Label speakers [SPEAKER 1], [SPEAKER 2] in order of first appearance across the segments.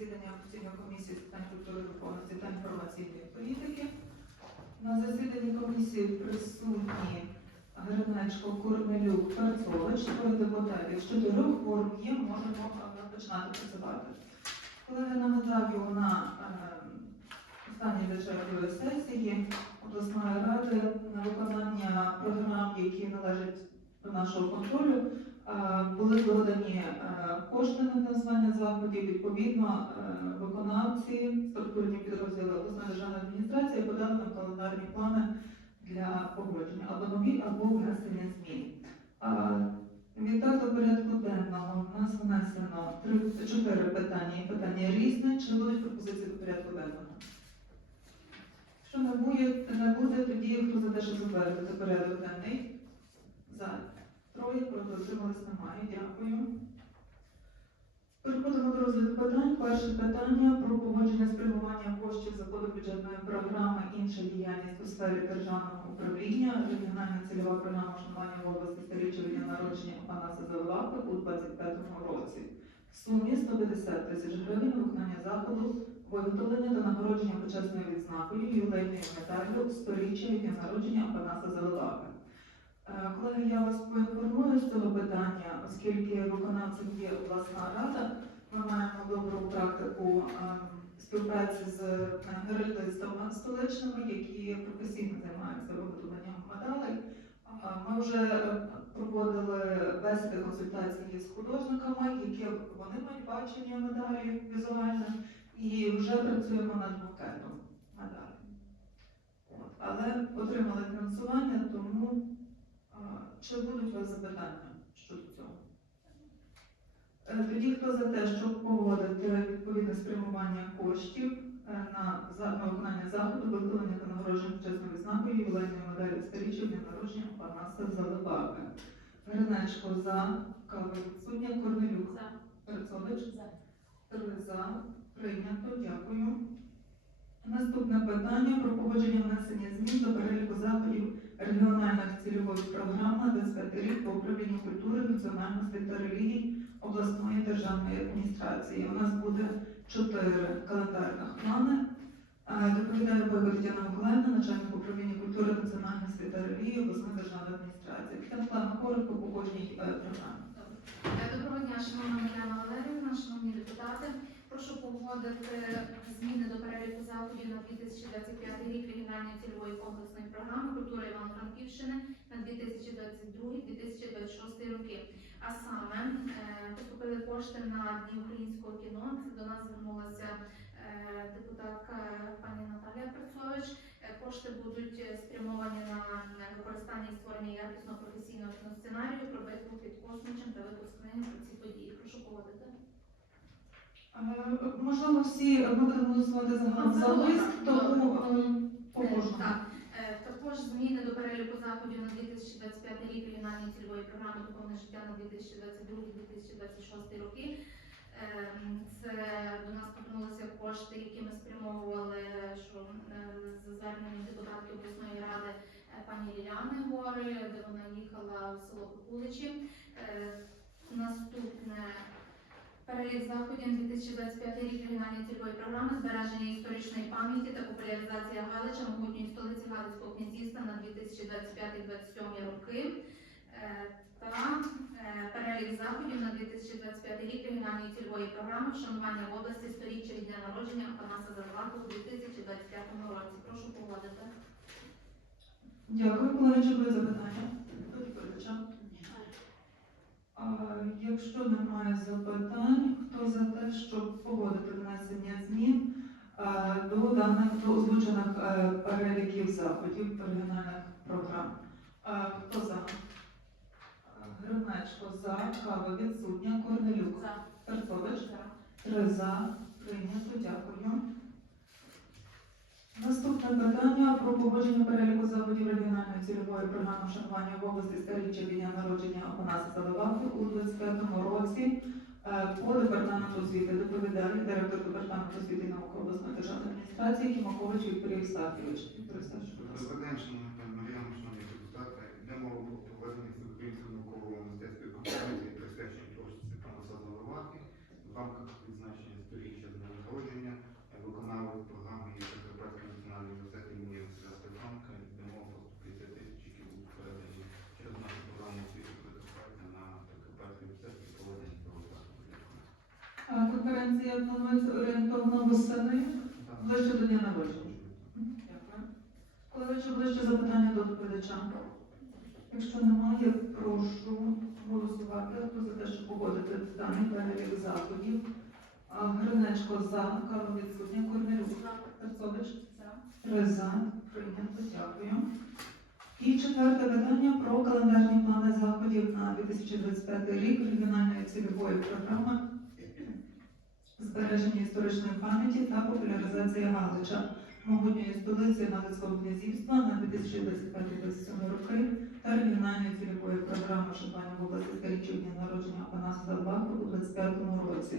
[SPEAKER 1] засідання постійної комісії з питань культури, духовності та інформаційної політики. На засіданні комісії присутні Гринечко, Корнелюк, Перцович, троє депутатів. Чотирьох форум є, можемо е, починати працювати. Колеги, нагадаю, на е, останній вечірньої сесії обласної ради на виконання програм, які належать до нашого контролю, були додані е, кошти на названня заходів. Відповідно, е, виконавці, структурні підрозділи обласної державної адміністрації подали нам календарні плани для погодження або нові, або внесення змін. Відтак до порядку денного у нас внесено три чотири питання і питання різне. Чи будуть пропозиції до порядку денного? Якщо не буде, не буде, тоді хто за те, щоб затвердити порядок денний? За. Троє проти утримались немає. Дякую. Переходимо до розгляду питань. Перше питання про погодження спрямування коштів за бюджетної програми інша діяльність у сфері державного управління, регіональна цільова програма шанування в області дня народження Панаса Завелака у 2025 році. В сумі 150 тисяч гривень виконання заходу виготовлення та нагородження почесною відзнакою ювілейної медаллю сторіччя дня народження Панаса Завелака. Е, Колеги, я вас поінформую з цього питання, оскільки виконавцем є обласна рада. Ми маємо добру практику е, співпраці з е, геральдистами столичними, які професійно займаються виготовленням медалей. Ми вже проводили бесіди консультації з художниками, які вони мають бачення медалі візуальне, і вже працюємо над букетом медалі. Але отримали фінансування, тому Чи будуть у вас запитання щодо цього? Е, Тоді хто за те, щоб погодити відповідне спрямування коштів е, на, за, на виконання заходу, виготовлення та нагородження чесною відзнакою ювілейної медалі сторіччя дня народження Панаса Заливаки. Гринечко за, Кава відсутня, Корнелюк,
[SPEAKER 2] За.
[SPEAKER 1] Перцович,
[SPEAKER 2] За.
[SPEAKER 1] Три за. Прийнято, дякую. Наступне питання про погодження внесення змін до переліку заходів регіональних цільових програм на 25 рік по управлінну культури, національності та релігій обласної державної адміністрації. У нас буде чотири календарних плани. Е, Доповідає Бойко Тетяна Миколаївна, начальник управління культури, національності та релігії обласної державної адміністрації. Тетяна Миколаївна, коротко по кожній е.
[SPEAKER 2] Е, Доброго дня, шановна Мар'яна Валеріївна, шановні депутати. Прошу погодити зміни до переліку заходів на 2025 рік регіональної цільової комплексної програми культури Івано-Франківщини на 2022-2026 роки. А саме е, поступили кошти на Дні українського кіно. Це до нас звернулася е, депутатка пані Наталія Перцович. Е, Кошти будуть спрямовані на використання і створення якісного професійного кіносценарію про битву під Космичем та випуск книги про ці події. Прошу погодити.
[SPEAKER 1] Е, Можливо, всі будемо голосувати за,
[SPEAKER 2] Ну,
[SPEAKER 1] за лист, тому
[SPEAKER 2] Ну,
[SPEAKER 1] е, по
[SPEAKER 2] Е,
[SPEAKER 1] кожному.
[SPEAKER 2] Так, Е, також зміни до переліку заходів на 2025 рік регіональної цільової програми духовне життя на 2022-2026 роки. Е, Це до нас повернулися кошти, які ми спрямовували, що е, за зверненням депутатки обласної ради е, пані Ліляни Гори, де вона їхала в село Кукуличі. Е, Наступне Перелік заходів на 2025 рік регіональної цільової програми збереження історичної пам'яті та популяризація Галича, могутньої столиці Галицького князівства на 2025-2027 роки. Е, Та е, перелік заходів на 2025 рік регіональної цільової програми вшанування в області сторіччя від дня народження Панаса Завелаку у 2025 році. Прошу погодити.
[SPEAKER 1] Дякую, колеги. Чи запитання? До доповідача. А, Якщо немає запитань, хто за те, щоб погодити внесення змін е, до даних до озвучених е, переліків заходів регіональних програм? Е, Хто за? Гринечко за, Кава відсутня, Корнелюк,
[SPEAKER 2] За.
[SPEAKER 1] Карпович. Три за. Прийнято, дякую. Наступне питання про погодження переліку заходів регіональної цільової програми вшанування в області сторіччя від Апанаса Заливаки у 25 році е, по департаменту освіти доповідає директор департаменту освіти і науки обласної державної адміністрації Кімакович Вікторій Євстафійович. Віктор Євстафійович, будь ласка.
[SPEAKER 3] Добрий день, шановні пані Мар'яна, шановні депутати. Йде мова про проведення всеукраїнської науково-мистецької конференції, присвяченої творчості Панаса Заливаки в рамках відзначення сторіччя з дня
[SPEAKER 1] конференція планується орієнтовно восени, ближче до дня народження. Дякую. Коли чи ближче запитання до доповідача? Якщо немає, прошу голосувати. Хто за те, щоб погодити даний перелік заходів? Гринечко за, Карл відсутня, Корнелюк, Перцович, три за, прийнято, дякую. І четверте питання про календарні плани заходів на 2025 рік регіональної цільової програми збереження історичної пам'яті та популяризація Галича, могутньої столиці Галицького князівства на 2025-2027 роки та регіональної цільової програми вшивання в області сторіччя дня народження Панаса Залбаку у 2025 році.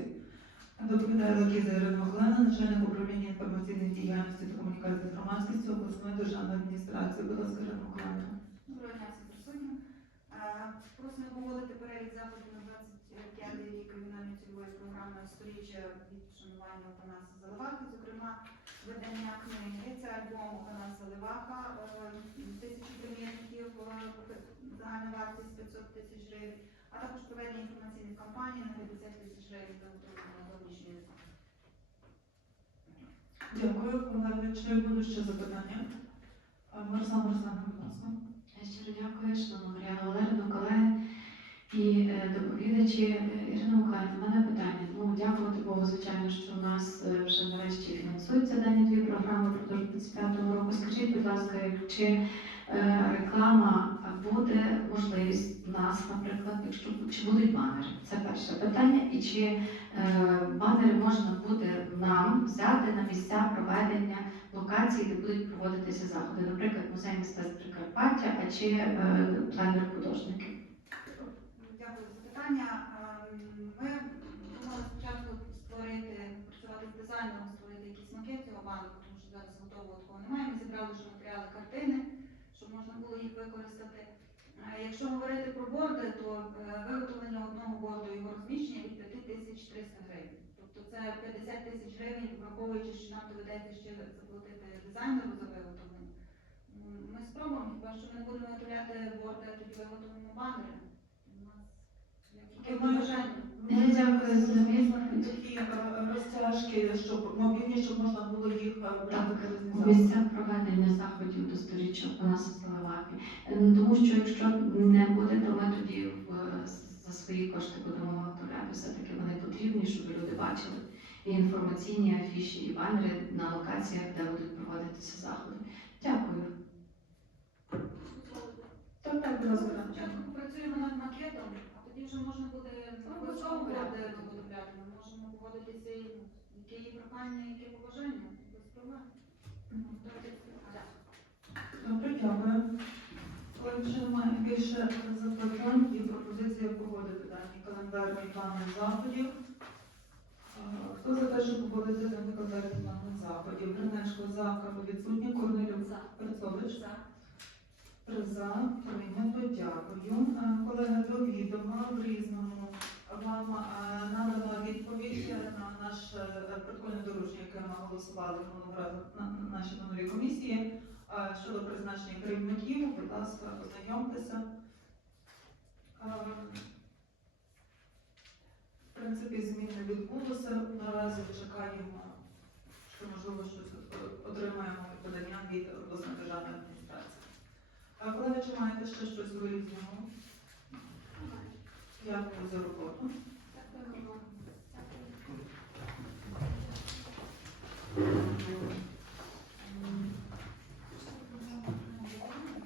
[SPEAKER 1] Доповідає Лакіза Ірина Миколаївна, начальник управління інформаційної діяльності та комунікації з громадськістю обласної державної адміністрації. Будь ласка, Ірина Миколаївна.
[SPEAKER 4] Доброго дня всім присутнім. Е, Просимо погодити перелік заходів на 25 рік кримінальної цільової програми сторіччя від вшанування Опанаса Заливаха, зокрема видання книги. Це альбом Опанаса Заливаха, е, тисячі примірників, е, загальна вартість 500 тисяч гривень, а також проведення інформаційних кампаній на 50 тисяч гривень за отримання зовнішньої реклами.
[SPEAKER 1] Дякую, колеги. Чи будуть ще запитання? Мирослава Мирославівна, будь ласка.
[SPEAKER 5] Щиро дякую, шановна Мар'яна Валерівна, колеги і е, доповідачі. Ірина Миколаївна, в мене питання. Ну, дякувати Богу, звичайно, що у нас е, вже нарешті фінансуються дані дві програми впродовж 25 року. Скажіть, будь ласка, чи е, реклама буде можливість в нас, наприклад, якщо чи будуть банери? Це перше питання. І чи е, банери можна буде нам взяти на місця проведення локації, де будуть проводитися заходи, наприклад, музей мистецтв Прикарпаття, а чи пленер художників.
[SPEAKER 4] Дякую за запитання. Працювати з створити якісь макет цього банку, тому що зараз готового такого немає. Ми зібрали вже матеріали картини, щоб можна було їх використати. Якщо говорити про борди, то е, виготовлення одного борду його розміщення від 5300 гривень. Тобто це 50 тисяч гривень, враховуючи, що нам доведеться ще заплатити дизайнеру за виготовлення. Ми спробуємо, хіба що ми будемо виготовляти борди, а тоді виготовимо банери. У нас яке бажання.
[SPEAKER 5] Я дякую за.
[SPEAKER 1] Такі е, розтяжки, щоб мобільні, щоб можна було їх е, брати в
[SPEAKER 5] У місцях проведення заходів до сторіччя Панаса Заливаки. Е, Тому що якщо не буде, то ми тоді в- за свої кошти будемо виготовляти. Все-таки вони потрібні, щоб люди бачили і інформаційні афіші, і банери на локаціях, де будуть проводитися заходи. Дякую.
[SPEAKER 1] Ласка.
[SPEAKER 4] Спочатку попрацюємо над макетом, вже можна буде обов'язково борди виготовляти. Ми можемо погодитися, і яке є прохання, яке побажання. Без проблем.
[SPEAKER 1] Добре, дякую. Коли вже немає більше запитань і пропозиція погодити дані календарні плани заходів. Е, Хто за те, щоб погодити дані календарні плани заходів? Гринешко за, відсутні, Корнелюк, Перцович. За, прийнято, дякую. Е, Колеги, до відома в різному вам е, надано відповідь на наше е, протокольне доручення, яке ми голосували на на нашій минулій комісії е, щодо призначення керівників. Будь ласка, ознайомтеся. Е, В принципі, змін не відбулося. Наразі чекаємо, що можливо щось е, отримаємо подання від обласної державної А колеги, чи маєте ще щось різному? Дякую за роботу.